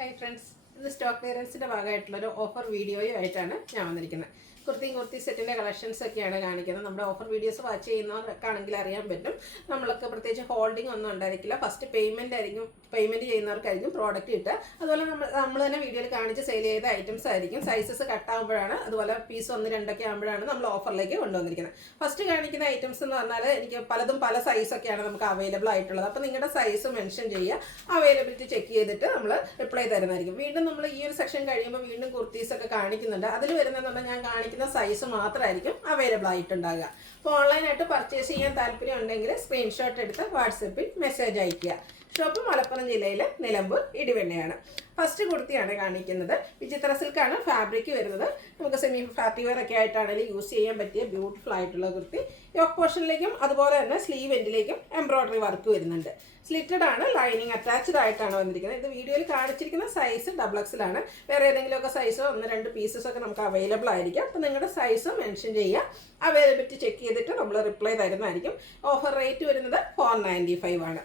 Hi friends, ഇത് stock ക്ലിയറൻസിൻ്റെ ഭാഗമായിട്ടുള്ളൊരു offer വീഡിയോയുമായിട്ടാണ് ഞാൻ വന്നിരിക്കുന്നത്. കുർത്തി സെറ്റിൻ്റെ കളക്ഷൻസ് ഒക്കെയാണ് കാണിക്കുന്നത്. നമ്മുടെ ഓഫർ വീഡിയോസ് വാച്ച് ചെയ്യുന്നവർക്കാണെങ്കിൽ അറിയാൻ പറ്റും. നമ്മൾക്ക് പ്രത്യേകിച്ച് ഹോൾഡിംഗ് ഒന്നും ഉണ്ടായിരിക്കില്ല. ഫസ്റ്റ് പേയ്മെൻറ്റ് ചെയ്യുന്നവർക്കായിരിക്കും പ്രോഡക്റ്റ് കിട്ടുക. അതുപോലെ നമ്മൾ തന്നെ വീഡിയോയിൽ കാണിച്ച് സെയിൽ ചെയ്ത ഐറ്റംസ് ആയിരിക്കും. സൈസസ് കട്ടാകുമ്പോഴാണ്, അതുപോലെ പീസ് 1, 2 ആകുമ്പോഴാണ് നമ്മൾ ഓഫറിലേക്ക് കൊണ്ടുവന്നിരിക്കുന്നത്. ഫസ്റ്റ് കാണിക്കുന്ന ഐറ്റംസ് എന്ന് പറഞ്ഞാൽ എനിക്ക് പലതും പല സൈസൊക്കെയാണ് നമുക്ക് അവൈലബിൾ ആയിട്ടുള്ളത്. അപ്പോൾ നിങ്ങളുടെ സൈസ് മെൻഷൻ ചെയ്യുക, അവൈലബിലിറ്റി ചെക്ക് ചെയ്തിട്ട് നമ്മൾ റിപ്ലൈ തരുന്നതായിരിക്കും. വീണ്ടും നമ്മൾ ഈ ഒരു സെക്ഷൻ കഴിയുമ്പോൾ വീണ്ടും കുർത്തീസൊക്കെ കാണിക്കുന്നുണ്ട്. അതിൽ വരുന്നതെന്ന് ഞാൻ കാണിക്കുന്ന സൈസ് മാത്രമായിരിക്കും അവൈലബിൾ ആയിട്ടുണ്ടാകുക. അപ്പോൾ ഓൺലൈനായിട്ട് പർച്ചേസ് ചെയ്യാൻ താല്പര്യം ഉണ്ടെങ്കിൽ സ്ക്രീൻഷോട്ട് എടുത്ത് വാട്സപ്പിൽ മെസ്സേജ് അയയ്ക്കുക. ഷോപ്പ് മലപ്പുറം ജില്ലയിലെ നിലമ്പൂർ ഇടിവെണ്ണയാണ്. ഫസ്റ്റ് കുർത്തിയാണ് കാണിക്കുന്നത്. വിചിത്ര സിൽക്കാണ് ഫാബ്രിക് വരുന്നത്. നമുക്ക് സെമി പാർട്ടി വെയർ ഒക്കെ ആയിട്ടാണെങ്കിൽ യൂസ് ചെയ്യാൻ പറ്റിയ ബ്യൂട്ടിഫുൾ ആയിട്ടുള്ള കുർത്തി. യോക്ക് പോർഷനിലേക്കും അതുപോലെ തന്നെ സ്ലീവ് എൻഡിലേക്കും എംബ്രോയ്ഡറി വർക്ക് വരുന്നുണ്ട്. സ്ലിറ്റഡ് ആണ്, ലൈനിങ് അറ്റാച്ച്ഡ് ആയിട്ടാണ് വന്നിരിക്കുന്നത്. ഇത് വീഡിയോയിൽ കാണിച്ചിരിക്കുന്ന സൈസ് XXL ആണ്. വേറെ ഏതെങ്കിലുമൊക്കെ സൈസോ 1-2 പീസസൊക്കെ നമുക്ക് അവൈലബിൾ ആയിരിക്കും. അപ്പോൾ നിങ്ങളുടെ സൈസ് മെൻഷൻ ചെയ്യുക, അവൈലബിലിറ്റി ചെക്ക് ചെയ്തിട്ട് നമ്മൾ റിപ്ലൈ തരുന്നതായിരിക്കും. ഓഫർ റേറ്റ് വരുന്നത് 495 ആണ്.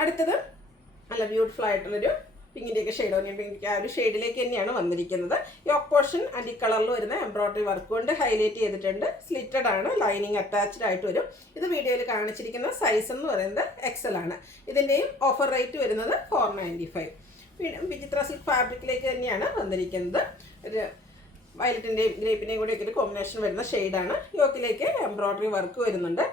അടുത്തത് നല്ല ബ്യൂട്ടിഫുൾ ആയിട്ടുള്ളൊരു പിങ്കിൻ്റെയൊക്കെ ഷെയ്ഡ്, ഓനിയൻ പിങ്ക് ആ ഒരു ഷെയ്ഡിലേക്ക് തന്നെയാണ് വന്നിരിക്കുന്നത്. യോക്ക് പോർഷൻ ആൻറ്റി കളറിൽ വരുന്ന എംബ്രോയ്ഡറി വർക്ക് കൊണ്ട് ഹൈലൈറ്റ് ചെയ്തിട്ടുണ്ട്. സ്ലിറ്റഡ് ആണ്, ലൈനിങ് അറ്റാച്ച്ഡ് ആയിട്ട് വരും. ഇത് വീഡിയോയിൽ കാണിച്ചിരിക്കുന്ന സൈസ് എന്ന് പറയുന്നത് XL ആണ്. ഇതിൻ്റെയും ഓഫർ റേറ്റ് വരുന്നത് 495. പിന്നെ വിചിത്ര സിൽക്ക് ഫാബ്രിക്കിലേക്ക് തന്നെയാണ് വന്നിരിക്കുന്നത്. ഒരു വയലറ്റിൻ്റെയും ഗ്രേപ്പിൻ്റെയും കൂടെയൊക്കെ ഒരു കോമ്പിനേഷൻ വരുന്ന ഷെയ്ഡാണ്. യോക്കിലേക്ക് എംബ്രോയ്ഡറി വർക്ക് വരുന്നുണ്ട്.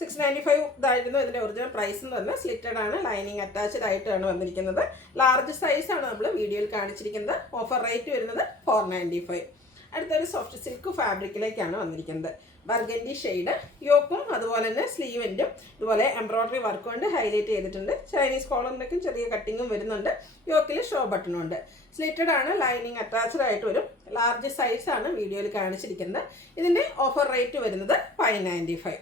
695 ഇതായിരുന്നു ഇതിൻ്റെ ഒറിജിനൽ പ്രൈസ് എന്ന് പറഞ്ഞാൽ. സ്ലിറ്റഡ് ആണ്, ലൈനിങ് അറ്റാച്ച്ഡ് ആയിട്ടാണ് വന്നിരിക്കുന്നത്. ലാർജ് സൈസാണ് നമ്മൾ വീഡിയോയിൽ കാണിച്ചിരിക്കുന്നത്. ഓഫർ റേറ്റ് വരുന്നത് 495. അടുത്തൊരു സോഫ്റ്റ് സിൽക്ക് ഫാബ്രിക്കിലേക്കാണ് വന്നിരിക്കുന്നത്. ബർഗൻഡി ഷെയ്ഡ്, യോക്കും അതുപോലെ തന്നെ സ്ലീവെൻറ്റും ഇതുപോലെ എംബ്രോയ്ഡറി വർക്ക് കൊണ്ട് ഹൈലൈറ്റ് ചെയ്തിട്ടുണ്ട്. ചൈനീസ് കോളറിൻ്റെയൊക്കെ ചെറിയ കട്ടിങ്ങും വരുന്നുണ്ട്. യോക്കിൽ ഷോ ബട്ടണും ഉണ്ട്. സ്ലിറ്റഡ് ആണ്, ലൈനിങ് അറ്റാച്ച്ഡ് ആയിട്ട് വരും. ലാർജ് സൈസാണ് വീഡിയോയിൽ കാണിച്ചിരിക്കുന്നത്. ഇതിൻ്റെ ഓഫർ റേറ്റ് വരുന്നത് 595.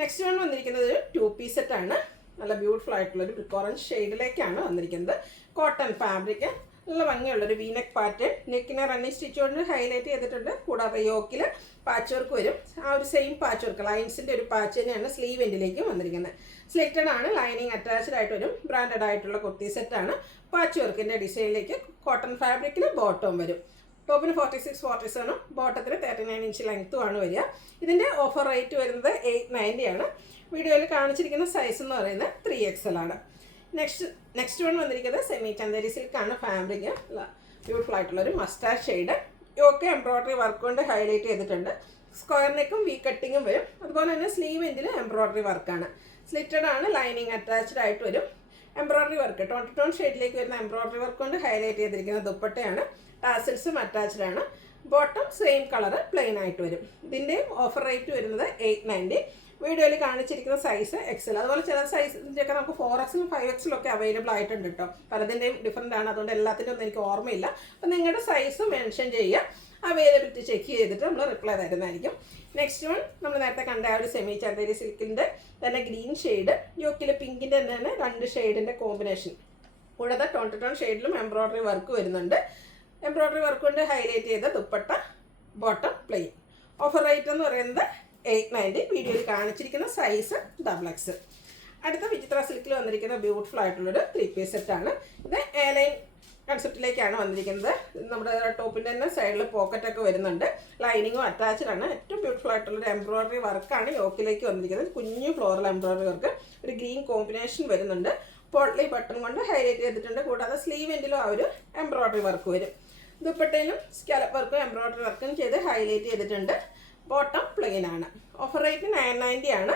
നെക്സ്റ്റ് വൺ വന്നിരിക്കുന്നത് ഒരു 2 പീസ് സെറ്റാണ്. നല്ല ബ്യൂട്ടിഫുൾ ആയിട്ടുള്ളൊരു ബ്രിക്ക് ഓറഞ്ച് ഷെയ്ഡിലേക്കാണ് വന്നിരിക്കുന്നത്. കോട്ടൺ ഫാബ്രിക്, നല്ല ഭംഗിയുള്ളൊരു വീനെക്ക് പാറ്റേൺ. നെക്കിനെ റണ്ണിങ് സ്റ്റിച്ച് കൊണ്ട് ഹൈലൈറ്റ് ചെയ്തിട്ടുണ്ട്. കൂടാതെ യോക്കിൽ പാച്ച് വർക്ക് വരും. ആ ഒരു സെയിം പാച്ച് വർക്ക് ലൈൻസിൻ്റെ ഒരു പാച്ച് തന്നെയാണ് സ്ലീവ് എൻഡിലേക്കും വന്നിരിക്കുന്നത്. സ്ലിറ്റഡ് ആണ്, ലൈനിങ് അറ്റാച്ച്ഡ് ആയിട്ട് വരും. ബ്രാൻഡഡ് ആയിട്ടുള്ള കുർത്തി സെറ്റാണ്. പാച്ച് വർക്കിൻ്റെ ഡിസൈനിലേക്ക് കോട്ടൺ ഫാബ്രിക്കിൽ ബോട്ടം വരും. ടോപ്പിന് 46-47, ബോട്ടത്തിന് 39 ഇഞ്ച് ലെങ്ത്തുമാണ് വരിക. ഇതിൻ്റെ ഓഫർ റേറ്റ് വരുന്നത് 890 ആണ്. വീഡിയോയിൽ കാണിച്ചിരിക്കുന്ന സൈസ് എന്ന് പറയുന്നത് 3XL ആണ്. നെക്സ്റ്റ് വൺ വന്നിരിക്കുന്നത് സെമി ചന്ദേരി സിൽക്കാണ് ഫാബ്രിക്. ബ്യൂട്ടിഫുൾ ആയിട്ടുള്ളൊരു mustard shade. Yoke embroidery work കൊണ്ട് ഹൈലൈറ്റ് ചെയ്തിട്ടുണ്ട്. സ്ക്വയർ നെക്കും വി കട്ടിങ്ങും വരും. അതുപോലെ തന്നെ സ്ലീവ് എൻഡിൽ എംബ്രോയ്ഡറി വർക്കാണ്. സ്ലിറ്റഡ് ആണ്, ലൈനിങ് അറ്റാച്ച്ഡ് ആയിട്ട് വരും. എംബ്രോയ്ഡറി വർക്ക് ടോൺ ഷെയ്ഡിലേക്ക് വരുന്ന എംബ്രോയ്ഡറി വർക്ക് കൊണ്ട് ഹൈലൈറ്റ് ചെയ്തിരിക്കുന്ന ദുപ്പട്ടയാണ്. ടാസിൽസും അറ്റാച്ച്ഡ് ആണ്. ബോട്ടം സെയിം കളറ് പ്ലെയിൻ ആയിട്ട് വരും. ഇതിൻ്റെ ഓഫർ റേറ്റ് വരുന്നത് 890. വീഡിയോയിൽ കാണിച്ചിരിക്കുന്ന സൈസ് XL. അതുപോലെ ചില സൈസിൻ്റെയൊക്കെ നമുക്ക് 4XL 5XL ഒക്കെ അവൈലബിൾ ആയിട്ടുണ്ട് കേട്ടോ. പലതിൻ്റെയും ഡിഫറൻ്റ് ആണ്, അതുകൊണ്ട് എല്ലാത്തിൻ്റെ ഒന്നും എനിക്ക് ഓർമ്മയില്ല. അപ്പം നിങ്ങളുടെ സൈസ് മെൻഷൻ ചെയ്യുക, അവൈലബിലിറ്റി ചെക്ക് ചെയ്തിട്ട് നമ്മൾ റിപ്ലൈ തരുന്നതായിരിക്കും. നെക്സ്റ്റ് വൺ നമ്മൾ നേരത്തെ കണ്ട ആ ഒരു സെമി ചന്ദേരി സിൽക്കിൻ്റെ തന്നെ ഗ്രീൻ ഷെയ്ഡ്. യോക്കിൽ പിങ്കിൻ്റെ തന്നെ 2 ഷെയ്ഡിൻ്റെ കോമ്പിനേഷൻ. കൂടാതെ ടോൺ ഷെയ്ഡിലും എംബ്രോയ്ഡറി വർക്ക് വരുന്നുണ്ട്. എംബ്രോയ്ഡറി വർക്ക് കൊണ്ട് ഹൈലൈറ്റ് ചെയ്ത dupatta, bottom plain. Offer rate എന്ന് പറയുന്നത് 890. വീഡിയോയിൽ കാണിച്ചിരിക്കുന്ന സൈസ് XXL. അടുത്ത വിചിത്ര സിൽക്കിൽ വന്നിരിക്കുന്ന ബ്യൂട്ടിഫുൾ ആയിട്ടുള്ളൊരു 3 പീസ് സെറ്റാണ്. ഇത് എയർലൈൻ കൺസെപ്റ്റിലേക്കാണ് വന്നിരിക്കുന്നത്. നമ്മുടെ ടോപ്പിൻ്റെ തന്നെ സൈഡിൽ പോക്കറ്റൊക്കെ വരുന്നുണ്ട്. ലൈനിങ്ങും അറ്റാച്ച്ഡ് ആണ്. ഏറ്റവും ബ്യൂട്ടിഫുൾ ആയിട്ടുള്ളൊരു എംബ്രോയ്ഡറി വർക്കാണ് യോക്കിലേക്ക് വന്നിരിക്കുന്നത്. കുഞ്ഞു ഫ്ലോറൽ എംബ്രോയ്ഡറി വർക്ക്, ഒരു ഗ്രീൻ കോമ്പിനേഷൻ വരുന്നുണ്ട്. പോട്ട്ലി ബട്ടൺ കൊണ്ട് ഹൈലൈറ്റ് ചെയ്തിട്ടുണ്ട്. കൂടാതെ സ്ലീവ് എൻഡിലും ആ ഒരു എംബ്രോയ്ഡറി വർക്ക് വരും. ദുപ്പട്ടയിലും സ്കാലപ്പ് വർക്കും എംബ്രോയ്ഡറി വർക്കും ചെയ്ത് ഹൈലൈറ്റ് ചെയ്തിട്ടുണ്ട്. ബോട്ടം പ്ലെയിൻ ആണ്. ഓഫർ റേറ്റ് 990 ആണ്.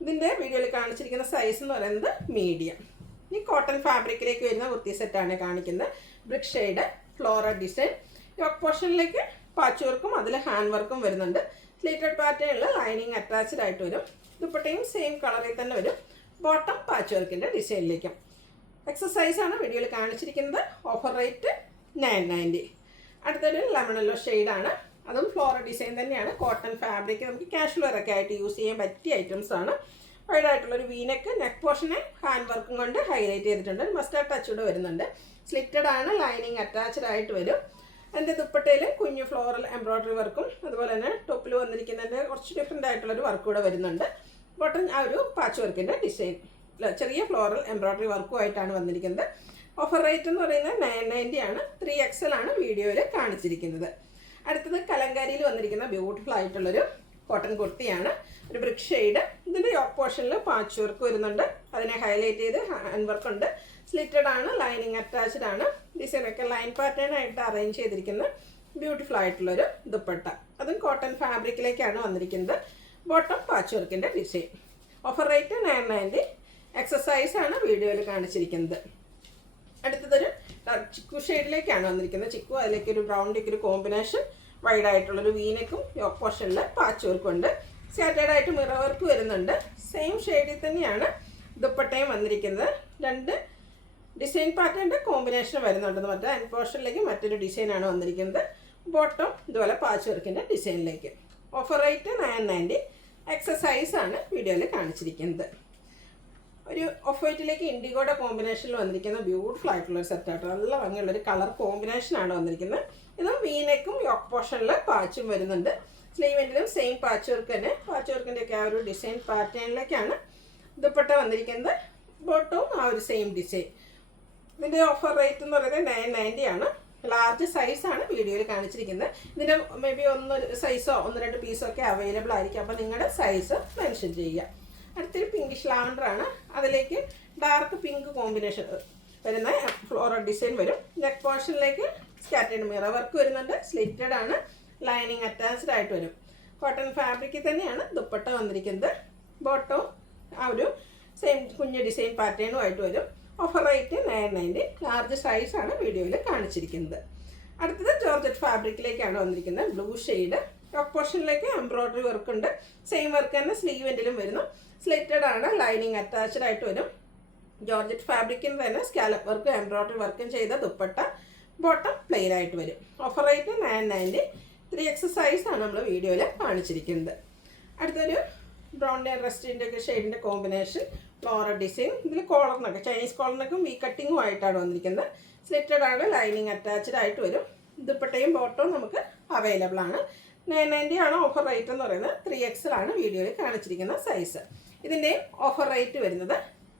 ഇതിൻ്റെ വീഡിയോയിൽ കാണിച്ചിരിക്കുന്ന സൈസ് എന്ന് പറയുന്നത് മീഡിയം. ഈ കോട്ടൺ ഫാബ്രിക്കിലേക്ക് വരുന്ന കുർത്തി സെറ്റാണ് കാണിക്കുന്നത്. Brick shade, floral design. Yoke പോർഷനിലേക്ക് പാച്ച് വർക്കും അതിൽ ഹാൻഡ് വർക്കും വരുന്നുണ്ട്. സ്ലീറ്റഡ് പാറ്റേണിൽ ലൈനിങ് അറ്റാച്ച്ഡ് ആയിട്ട് വരും. ദുപ്പട്ടയും സെയിം കളറിൽ തന്നെ വരും. ബോട്ടം പാച്ച് വർക്കിൻ്റെ ഡിസൈനിലേക്കും. എക്സസൈസാണ് വീഡിയോയിൽ കാണിച്ചിരിക്കുന്നത്. Offer rate 990. അടുത്തൊരു ലെമൺ യെല്ലോ ഷെയ്ഡാണ്. അതും ഫ്ലോറൽ ഡിസൈൻ തന്നെയാണ്. കോട്ടൺ ഫാബ്രിക്, നമുക്ക് കാഷ്വൽ വെയർ ഒക്കെ ആയിട്ട് യൂസ് ചെയ്യാൻ പറ്റിയ ഐറ്റംസ് ആണ്. വൈഡായിട്ടുള്ളൊരു വീനെക്ക്, നെക്ക് പോർഷനെ ഹാൻഡ് വർക്കും കൊണ്ട് ഹൈലൈറ്റ് ചെയ്തിട്ടുണ്ട്. മസ്റ്റാർഡ് ടച്ച് കൂടെ വരുന്നുണ്ട്. സ്ലിറ്റഡ് ആണ്, ലൈനിങ് അറ്റാച്ച്ഡ് ആയിട്ട് വരും. അതിൻ്റെ ദുപ്പട്ടയിൽ കുഞ്ഞു ഫ്ലോറൽ എംബ്രോയ്ഡറി വർക്കും അതുപോലെ തന്നെ ടോപ്പിൽ വന്നിരിക്കുന്നതിൻ്റെ കുറച്ച് ഡിഫറെൻ്റ് ആയിട്ടുള്ളൊരു വർക്ക് കൂടെ വരുന്നുണ്ട്. ബോട്ടം ആ ഒരു പാച്ച് വർക്കിൻ്റെ ഡിസൈൻ ചെറിയ ഫ്ലോറൽ എംബ്രോയ്ഡറി വർക്കുമായിട്ടാണ് വന്നിരിക്കുന്നത്. ഓഫർ റേറ്റ് എന്ന് പറയുന്നത് 990 ആണ്. 3XL ആണ് വീഡിയോയിൽ കാണിച്ചിരിക്കുന്നത്. അടുത്തത് കലങ്കാരിയിൽ വന്നിരിക്കുന്ന ബ്യൂട്ടിഫുൾ ആയിട്ടുള്ളൊരു കോട്ടൺ കുർത്തിയാണ്. ഒരു ബ്രിക്ക് ഷെയ്ഡ്. ഇതിൻ്റെ യോക്ക് പോർഷനിൽ പാച്ച് വർക്ക് വരുന്നുണ്ട്. അതിനെ ഹൈലൈറ്റ് ചെയ്ത് ഹാൻഡ് വർക്ക് ഉണ്ട്. സ്ലിറ്റഡ് ആണ്, ലൈനിങ് അറ്റാച്ച്ഡ് ആണ്. ഡിസൈനൊക്കെ ലൈൻ പാറ്റേൺ ആയിട്ട് അറേഞ്ച് ചെയ്തിരിക്കുന്ന ബ്യൂട്ടിഫുൾ ആയിട്ടുള്ളൊരു ദുപ്പട്ട. അതും കോട്ടൺ ഫാബ്രിക്കിലേക്കാണ് വന്നിരിക്കുന്നത്. ബോട്ടം പാച്ച് വർക്കിൻ്റെ ഡിസൈൻ. Offer rate 990. എക്സസൈസ് ആണ് വീഡിയോയിൽ കാണിച്ചിരിക്കുന്നത്. അടുത്തതൊരു ചിക്കു ഷെയ്ഡിലേക്കാണ് വന്നിരിക്കുന്നത്. ചിക്കു അതിലേക്ക് ഒരു ബ്രൗണിലേക്ക് ഒരു കോമ്പിനേഷൻ വൈഡ് ആയിട്ടുള്ളൊരു വീനക്കും യോക്ക് പോർഷനിൽ പാച്ച് വർക്കും ഉണ്ട്. സ്കാറ്റേർഡ് ആയിട്ട് മിറർ വർക്ക് വരുന്നുണ്ട്. സെയിം ഷെയ്ഡിൽ തന്നെയാണ് ദുപ്പട്ടയും വന്നിരിക്കുന്നത്. രണ്ട് ഡിസൈൻ പാറ്റേണിൻ്റെ കോമ്പിനേഷൻ വരുന്നുണ്ട്. മറ്റേ ഹാൻഡ് പോർഷനിലേക്ക് മറ്റൊരു ഡിസൈനാണ് വന്നിരിക്കുന്നത്. ബോട്ടം ഇതുപോലെ പാച്ച് വർക്കിൻ്റെ ഡിസൈനിലേക്ക്. Offer rate 990. എക്സസൈസ് ആണ് വീഡിയോയിൽ കാണിച്ചിരിക്കുന്നത്. ഒരു ഓഫ് വൈറ്റിലേക്ക് ഇൻഡിഗോയുടെ കോമ്പിനേഷനിൽ വന്നിരിക്കുന്ന ബ്യൂട്ടിഫുൾ ആയിട്ടുള്ളൊരു സെറ്റായിട്ട് നല്ല ഭംഗിയുള്ളൊരു കളർ കോമ്പിനേഷനാണ് വന്നിരിക്കുന്നത്. ഇതും വീനക്കും യോക്ക് പോർഷനിൽ പാച്ചും വരുന്നുണ്ട്. സ്ലീവിൻ്റെലും സെയിം പാച്ച് വർക്ക് തന്നെ. പാച്ച് വർക്കിൻ്റെയൊക്കെ ആ ഒരു ഡിസൈൻ പാറ്റേണിലേക്കാണ് ദുപ്പട്ട വന്നിരിക്കുന്നത്. ബോട്ടവും ആ ഒരു സെയിം ഡിസൈൻ. ഇതിൻ്റെ ഓഫർ റേറ്റ് എന്ന് പറയുന്നത് 990 ആണ്. ലാർജ് സൈസാണ് വീഡിയോയിൽ കാണിച്ചിരിക്കുന്നത്. ഇതിൻ്റെ മേ ബി ഒന്ന് സൈസോ 1-2 പീസോ ഒക്കെ അവൈലബിൾ ആയിരിക്കും. അപ്പോൾ നിങ്ങളുടെ സൈസ് മെൻഷൻ ചെയ്യുക. അടുത്തൊരു പിങ്കിഷ് ലാവൻഡർ ആണ്. അതിലേക്ക് ഡാർക്ക് പിങ്ക് കോമ്പിനേഷൻ വരുന്ന ഫ്ലോറൽ ഡിസൈൻ വരും. നെക്ക് പോർഷനിലേക്ക് സ്കാറ്റേർഡ് മിറർ വർക്ക് വരുന്നുണ്ട്. സ്ലിറ്റഡ് ആണ്, ലൈനിങ് അറ്റാച്ച്ഡ് ആയിട്ട് വരും. കോട്ടൺ ഫാബ്രിക്കിൽ തന്നെയാണ് ദുപ്പട്ട വന്നിരിക്കുന്നത്. ബോട്ടവും ആ ഒരു സെയിം കുഞ്ഞ് ഡിസൈൻ പാറ്റേണുമായിട്ട് വരും. Offer rate 990. ലാർജ് സൈസാണ് വീഡിയോയിൽ കാണിച്ചിരിക്കുന്നത്. അടുത്തത് ജോർജറ്റ് ഫാബ്രിക്കിലേക്കാണ് വന്നിരിക്കുന്നത്. Blue shade. യോക്ക് പോർഷനിലേക്ക് എംബ്രോയ്ഡറി വർക്ക് ഉണ്ട്. സെയിം വർക്ക് തന്നെ സ്ലീവ് എൻഡിലും വരുന്നു. സ്ലിറ്റഡ് ആണ്, ലൈനിങ് അറ്റാച്ച്ഡ് ആയിട്ട് വരും. ജോർജറ്റ് ഫാബ്രിക്കിന് തന്നെ സ്കാലപ്പ് വർക്കും എംബ്രോയ്ഡറി വർക്കും ചെയ്ത ദുപ്പട്ട. ബോട്ടം പ്ലെയിൻ ആയിട്ട് വരും. Offer rate 990. 3XL സൈസാണ് നമ്മൾ വീഡിയോയിൽ കാണിച്ചിരിക്കുന്നത്. അടുത്തൊരു ബ്രൗൺ ആൻഡ് റെസ്റ്റിൻ്റെ ഒക്കെ ഷെയ്ഡിൻ്റെ കോമ്പിനേഷൻ ഫ്ലോറൽ ഡിസൈൻ. ഇതിൽ കോളറിനൊക്കെ ചൈനീസ് കോളറിനൊക്കെ വി കട്ടിങ്ങും ആയിട്ടാണ് വന്നിരിക്കുന്നത്. സ്ലിറ്റഡ് ആണ്, ലൈനിങ് അറ്റാച്ച്ഡ് ആയിട്ട് വരും. ദുപ്പട്ടയും ബോട്ടവും നമുക്ക് അവൈലബിൾ ആണ്. 990 ആണ് ഓഫർ റേറ്റ് എന്ന് പറയുന്നത്. 3XL ആണ് വീഡിയോയിൽ കാണിച്ചിരിക്കുന്ന സൈസ്. ഇതിൻ്റെ ഓഫർ റേറ്റ് വരുന്നത്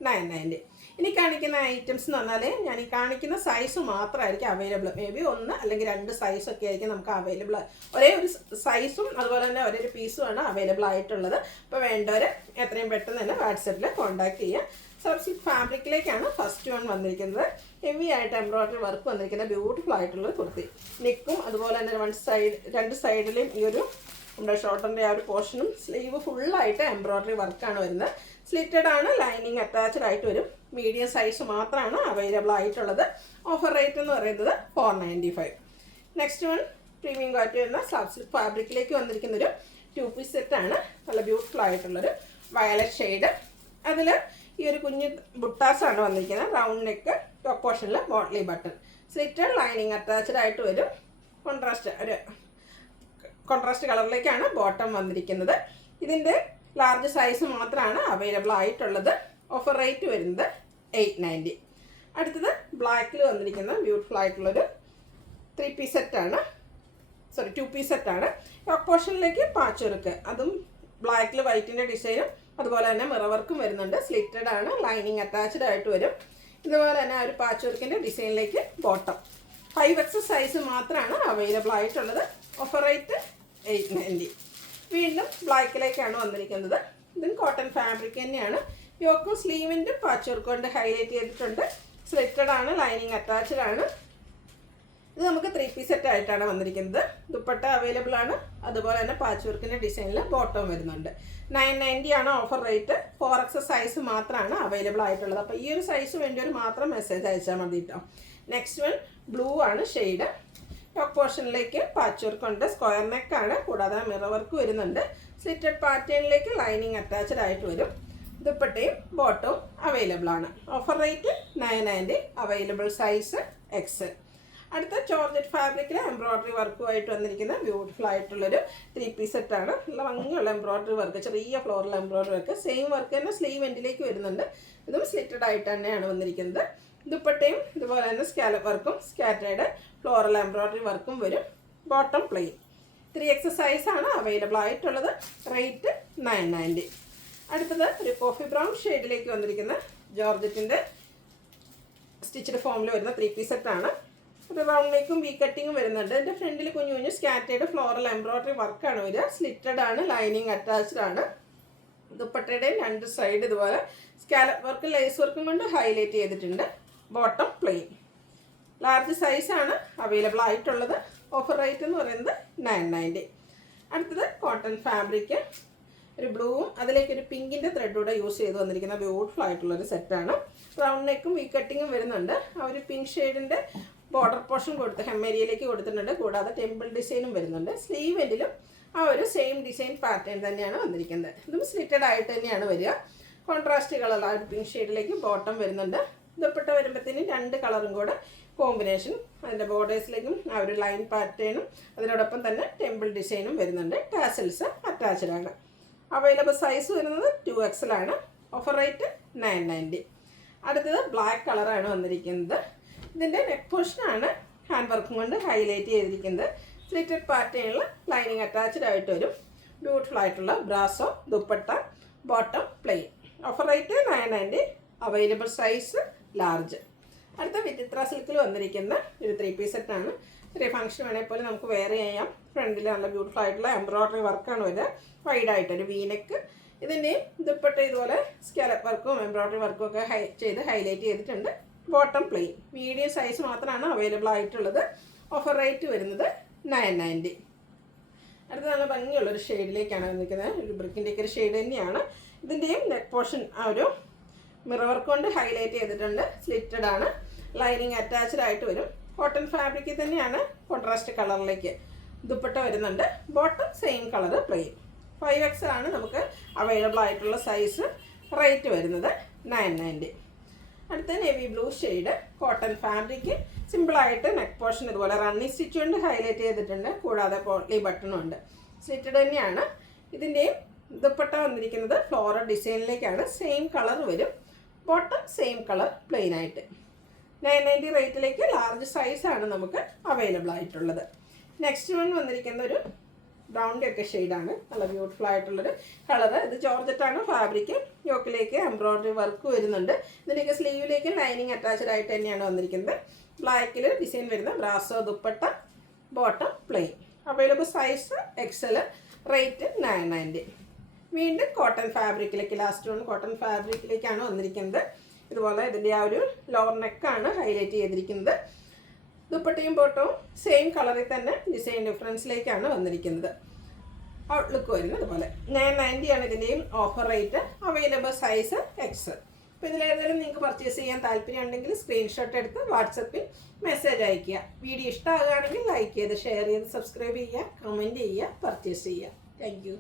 990. ഇനി കാണിക്കുന്ന ഐറ്റംസ് എന്ന് പറഞ്ഞാൽ ഞാൻ ഈ കാണിക്കുന്ന സൈസ് മാത്രമായിരിക്കും അവൈലബിൾ. മേ ബി 1 അല്ലെങ്കിൽ 2 സൈസൊക്കെ ആയിരിക്കും നമുക്ക് അവൈലബിൾ. ഒരേ ഒരു സൈസും അതുപോലെ തന്നെ ഒരേ ഒരു പീസുമാണ് അവൈലബിൾ ആയിട്ടുള്ളത്. അപ്പോൾ വേണ്ടവർ എത്രയും പെട്ടെന്ന് തന്നെ വാട്സപ്പിൽ കോൺടാക്ട് ചെയ്യുക. സബ്സിഡ് ഫാബ്രിക്കിലേക്കാണ് ഫസ്റ്റ് വൺ വന്നിരിക്കുന്നത്. ഹെവി ആയിട്ട് എംബ്രോയ്ഡറി വർക്ക് വന്നിരിക്കുന്ന ബ്യൂട്ടിഫുൾ ആയിട്ടുള്ള കുർത്തി. നെക്കും അതുപോലെ തന്നെ രണ്ട് സൈഡിലും ഈ ഒരു നമ്മുടെ ഷോർട്ടറിൻ്റെ ആ ഒരു പോർഷനും സ്ലീവ് ഫുള്ളായിട്ട് എംബ്രോയ്ഡറി വർക്കാണ് വരുന്നത്. സ്ലിറ്റഡ് ആണ്, ലൈനിങ് അറ്റാച്ച്ഡ് ആയിട്ട് വരും. മീഡിയം സൈസ് മാത്രമാണ് അവൈലബിൾ ആയിട്ടുള്ളത്. ഓഫർ റേറ്റ് എന്ന് പറയുന്നത് 495. നെക്സ്റ്റ് വൺ പ്രീമിയം ക്വാളിറ്റി വരുന്ന സബ്സിഡ് ഫാബ്രിക്കിലേക്ക് വന്നിരിക്കുന്നൊരു 2 പീസ് സെറ്റാണ്. നല്ല ബ്യൂട്ടിഫുൾ ആയിട്ടുള്ളൊരു വയലറ്റ് ഷെയ്ഡ്. അതിൽ ഈ ഒരു കുഞ്ഞ് ബുട്ടാസാണ് വന്നിരിക്കുന്നത്. റൗണ്ട് നെക്ക്, ടോപ്പ് പോർഷനിൽ motley button. Slitted, lining attached ആയിട്ട് വരും. കോൺട്രാസ്റ്റ് കളറിലേക്കാണ് ബോട്ടം വന്നിരിക്കുന്നത്. ഇതിൻ്റെ ലാർജ് സൈസ് മാത്രമാണ് അവൈലബിൾ ആയിട്ടുള്ളത്. ഓഫർ റേറ്റ് വരുന്നത് 890. അടുത്തത് ബ്ലാക്കിൽ വന്നിരിക്കുന്ന ബ്യൂട്ടിഫുൾ ആയിട്ടുള്ളൊരു 2 പീസ് സെറ്റാണ്. ടോപ്പ് പോർഷനിലേക്ക് പാച്ച് വർക്ക്. അതും ബ്ലാക്കിൽ വൈറ്റിൻ്റെ ഡിസൈനും അതുപോലെ തന്നെ മിറർ വർക്കും വരുന്നുണ്ട്. സ്ലിറ്റഡ് ആണ്, ലൈനിങ് അറ്റാച്ച്ഡ് ആയിട്ട് വരും. ഇതുപോലെ തന്നെ ആ ഒരു പാച്ച് വർക്കിൻ്റെ ഡിസൈനിലേക്ക് ബോട്ടം. 5XL സൈസ് മാത്രമാണ് അവൈലബിൾ ആയിട്ടുള്ളത്. Offer rate 890. വീണ്ടും ബ്ലാക്കിലേക്കാണ് വന്നിരിക്കുന്നത്. ഇതും കോട്ടൺ ഫാബ്രിക് തന്നെയാണ്. യോക്കും സ്ലീവിൻ്റെ പാച്ച് വർക്ക് കൊണ്ട് ഹൈലൈറ്റ് ചെയ്തിട്ടുണ്ട്. സ്ലിറ്റഡ് ആണ്, ലൈനിങ് അറ്റാച്ച്ഡ് ആണ്. ഇത് നമുക്ക് 3 പീസ് സെറ്റ് ആയിട്ടാണ് വന്നിരിക്കുന്നത്. ദുപ്പട്ട അവൈലബിൾ ആണ്. അതുപോലെ തന്നെ പാച്ച് വർക്കിൻ്റെ ഡിസൈനിൽ ബോട്ടം വരുന്നുണ്ട്. 990 ആണ് ഓഫർ റേറ്റ്. 4XL സൈസ് മാത്രമാണ് അവൈലബിൾ ആയിട്ടുള്ളത്. അപ്പോൾ ഈ ഒരു സൈസ് വേണ്ടിയൊരു മാത്രം മെസ്സേജ് അയച്ചാൽ മതി കേട്ടോ. നെക്സ്റ്റ് വൺ ബ്ലൂ ആണ് ഷെയ്ഡ്. ടോപ്പ് പോർഷനിലേക്ക് പാച്ച് വർക്ക് ഉണ്ട്. സ്ക്വയർ നെക്കാണ്, കൂടാതെ മിറർ വർക്ക് വരുന്നുണ്ട്. സ്ലിറ്റഡ് പാറ്റേണിലേക്ക് ലൈനിങ് അറ്റാച്ച്ഡ് ആയിട്ട് വരും. ദുപ്പട്ടയും ബോട്ടവും അവൈലബിൾ ആണ്. Offer rate 990. Available size XL. അടുത്ത ജോർജറ്റ് ഫാബ്രിക്കിൽ എംബ്രോയ്ഡറി വർക്കുമായിട്ട് വന്നിരിക്കുന്ന ബ്യൂട്ടിഫുൾ ആയിട്ടുള്ളൊരു 3 പീസ് സെറ്റാണ്. നല്ല ഭംഗിയുള്ള എംബ്രോയ്ഡറി വർക്ക്, ചെറിയ floral embroidery work. Same work തന്നെ സ്ലീവ് എൻഡിലേക്ക് വരുന്നുണ്ട്. ഇതും സ്ലിറ്റഡ് ആയിട്ട് തന്നെയാണ് വന്നിരിക്കുന്നത്. ദുപ്പട്ടയും ഇതുപോലെ തന്നെ സ്കാലപ്പ് വർക്കും സ്കാറ്റേർഡ് ഫ്ലോറൽ എംബ്രോയ്ഡറി വർക്കും വരും. Bottom plain. 3XL സൈസാണ് അവൈലബിൾ ആയിട്ടുള്ളത്. റേറ്റ് 990. അടുത്തത് ഒരു കോഫി ബ്രൗൺ ഷെയ്ഡിലേക്ക് വന്നിരിക്കുന്ന ജോർജറ്റിൻ്റെ സ്റ്റിച്ചഡ് ഫോമിൽ വരുന്ന 3 പീസ് സെറ്റാണ്. ഒരു റൗണ്ട് നെക്കും വി കട്ടിങ്ങും വരുന്നുണ്ട്. ഇതിൻ്റെ ഫ്രണ്ടിൽ കുഞ്ഞു കുഞ്ഞു സ്കാറ്റേഡ് ഫ്ലോറൽ എംബ്രോയിഡറി വർക്കാണ് വരിക. സ്ലിറ്റഡ് ആണ്, ലൈനിങ് അറ്റാച്ച്ഡ് ആണ്. ദുപ്പട്ടയുടെയും 2 സൈഡ് ഇതുപോലെ സ്കാലപ്പ് വർക്ക് ലേസ് വർക്കും കൊണ്ട് ഹൈലൈറ്റ് ചെയ്തിട്ടുണ്ട്. Bottom plain. ലാർജ് സൈസാണ് അവൈലബിൾ ആയിട്ടുള്ളത്. ഓഫർ റേറ്റ് എന്ന് പറയുന്നത് 990. അടുത്തത് കോട്ടൺ ഫാബ്രിക്, ഒരു ബ്ലൂവും അതിലേക്കൊരു പിങ്കിൻ്റെ ത്രെഡൂടെ യൂസ് ചെയ്ത് വന്നിരിക്കുന്ന ബ്യൂട്ടിഫുൾ ആയിട്ടുള്ളൊരു സെറ്റാണ്. റൗണ്ട് നെക്കും വി കട്ടിങ്ങും വരുന്നുണ്ട്. ആ ഒരു പിങ്ക് ഷെയ്ഡിൻ്റെ ബോർഡർ പോർഷൻ കൊടുത്ത് ഹെമ്മേരിയയിലേക്ക് കൊടുത്തിട്ടുണ്ട്. കൂടാതെ ടെമ്പിൾ ഡിസൈനും വരുന്നുണ്ട്. സ്ലീവ് എൻഡിലും ആ ഒരു സെയിം ഡിസൈൻ പാറ്റേൺ തന്നെയാണ് വന്നിരിക്കുന്നത്. ഇതും സ്ലിറ്റഡ് ആയിട്ട് തന്നെയാണ് വരിക. കോൺട്രാസ്റ്റ് കളർ ആ ഒരു പിങ്ക് ഷെയ്ഡിലേക്ക് ബോട്ടം വരുന്നുണ്ട്. ദുപ്പട്ട വരുമ്പോഴത്തേനും 2 കളറും കൂടെ കോമ്പിനേഷൻ, അതിൻ്റെ ബോർഡേഴ്സിലേക്കും ആ ഒരു ലൈൻ പാറ്റേണും അതിനോടൊപ്പം തന്നെ ടെമ്പിൾ ഡിസൈനും വരുന്നുണ്ട്. ടാസൽസ് അറ്റാച്ച്ഡ് ആണ്. അവൈലബിൾ സൈസ് വരുന്നത് 2XL ആണ്. Offer rate 990. അടുത്തത് ബ്ലാക്ക് കളറാണ് വന്നിരിക്കുന്നത്. ഇതിൻ്റെ നെക്ക് പോർഷനാണ് ഹാൻഡ് വർക്കും കൊണ്ട് ഹൈലൈറ്റ് ചെയ്തിരിക്കുന്നത്. സ്ലിറ്റഡ് പാറ്റേണിൽ ലൈനിങ് അറ്റാച്ച്ഡ് ആയിട്ട് വരും. ബ്യൂട്ടിഫുൾ ആയിട്ടുള്ള brasso dupatta, bottom plain. Offer rate 990. Available size large. അടുത്ത വിചിത്ര സിൽക്കിൽ വന്നിരിക്കുന്ന ഒരു 3 പീസ് സെറ്റാണ്. ചെറിയ ഫംഗ്ഷൻ വേണേൽ പോലെ നമുക്ക് വെയർ ചെയ്യാം. ഫ്രണ്ടിൽ നല്ല ബ്യൂട്ടിഫുൾ ആയിട്ടുള്ള എംബ്രോയിഡറി വർക്കാണ് വരിക. വൈഡായിട്ടൊരു വീനെക്ക്. ഇതിൻ്റെയും ദുപ്പട്ട ഇതുപോലെ സ്കാലപ്പ് വർക്കും എംബ്രോയിഡറി വർക്കും ഒക്കെ ചെയ്ത് ഹൈലൈറ്റ് ചെയ്തിട്ടുണ്ട്. Bottom plain. മീഡിയം സൈസ് മാത്രമാണ് അവൈലബിൾ ആയിട്ടുള്ളത്. ഓഫർ റേറ്റ് വരുന്നത് 990. അടുത്ത നല്ല ഭംഗിയുള്ളൊരു ഷെയ്ഡിലേക്കാണ് വന്നിരിക്കുന്നത്. ഒരു ബ്രിക്കിൻ്റെയൊക്കെ ഒരു ഷെയ്ഡ് തന്നെയാണ്. ഇതിൻ്റെയും നെക്ക് പോർഷൻ ആ ഒരു മിറർ വർക്ക് കൊണ്ട് ഹൈലൈറ്റ് ചെയ്തിട്ടുണ്ട്. സ്ലിറ്റഡ് ആണ്, ലൈനിങ് അറ്റാച്ച്ഡ് ആയിട്ട് വരും. കോട്ടൺ ഫാബ്രിക്കിൽ തന്നെയാണ് കോൺട്രാസ്റ്റ് കളറിലേക്ക് ദുപ്പട്ട വരുന്നുണ്ട്. Bottom same colour plain. 5XL ആണ് നമുക്ക് അവൈലബിൾ ആയിട്ടുള്ള സൈസ്. റേറ്റ് വരുന്നത് 990. അടുത്ത navy blue shade cotton fabric. സിമ്പിളായിട്ട് നെക്ക് പോർഷൻ ഇതുപോലെ റണ്ണിങ് സ്റ്റിച്ച് കൊണ്ട് ഹൈലൈറ്റ് ചെയ്തിട്ടുണ്ട്. കൂടാതെ പോട്ട്ലി ബട്ടണും ഉണ്ട്. സ്ലിറ്റഡ് തന്നെയാണ്. ഇതിൻ്റെയും ദുപ്പട്ട വന്നിരിക്കുന്നത് ഫ്ലോറൽ ഡിസൈനിലേക്കാണ്. സെയിം കളർ വരും. ബോട്ടം സെയിം കളർ പ്ലെയിൻ ആയിട്ട്. 990 റേറ്റിലേക്ക് ലാർജ് സൈസാണ് നമുക്ക് അവൈലബിൾ ആയിട്ടുള്ളത്. നെക്സ്റ്റ് വൺ വന്നിരിക്കുന്ന ഒരു ബ്രൗണിൻ്റെ ഒക്കെ ഷെയ്ഡാണ്. നല്ല ബ്യൂട്ടിഫുൾ ആയിട്ടുള്ളൊരു കളറ്. ഇത് ജോർജറ്റാണ് ഫാബ്രിക്. യോക്കിലേക്ക് എംബ്രോയിഡറി വർക്ക് വരുന്നുണ്ട്. ഇതിലേക്ക് സ്ലീവിലേക്ക് ലൈനിങ് അറ്റാച്ച്ഡ് ആയിട്ട് തന്നെയാണ് വന്നിരിക്കുന്നത്. ബ്ലാക്കിൽ ഡിസൈൻ വരുന്ന brasso dupatta, bottom plain. Available size XL. Rate 990. വീണ്ടും കോട്ടൺ ഫാബ്രിക്കിലേക്ക്, ലാസ്റ്റ് വൺ കോട്ടൺ ഫാബ്രിക്കിലേക്കാണ് വന്നിരിക്കുന്നത്. ഇതുപോലെ ഇതിൻ്റെ ആ ഒരു ലോവർ നെക്കാണ് ഹൈലൈറ്റ് ചെയ്തിരിക്കുന്നത്. ദുപ്പട്ടയും ബോട്ടവും സെയിം കളറിൽ തന്നെ ഡിസൈൻ ഡിഫറൻസിലേക്കാണ് വന്നിരിക്കുന്നത്. ഔട്ട്ലുക്ക് വരുന്നത് ഇതുപോലെ. 990 ആണ് ഇതിൻ്റെയും offer rate. Available size XL. അപ്പോൾ ഇതിലേതായാലും നിങ്ങൾക്ക് പർച്ചേസ് ചെയ്യാൻ താല്പര്യമുണ്ടെങ്കിൽ സ്ക്രീൻഷോട്ട് എടുത്ത് വാട്സപ്പിൽ മെസ്സേജ് അയയ്ക്കുക. വീഡിയോ ഇഷ്ടമാകുകയാണെങ്കിൽ ലൈക്ക് ചെയ്ത് ഷെയർ ചെയ്ത് സബ്സ്ക്രൈബ് ചെയ്യുക, കമൻറ്റ് ചെയ്യുക, പർച്ചേസ് ചെയ്യുക. താങ്ക്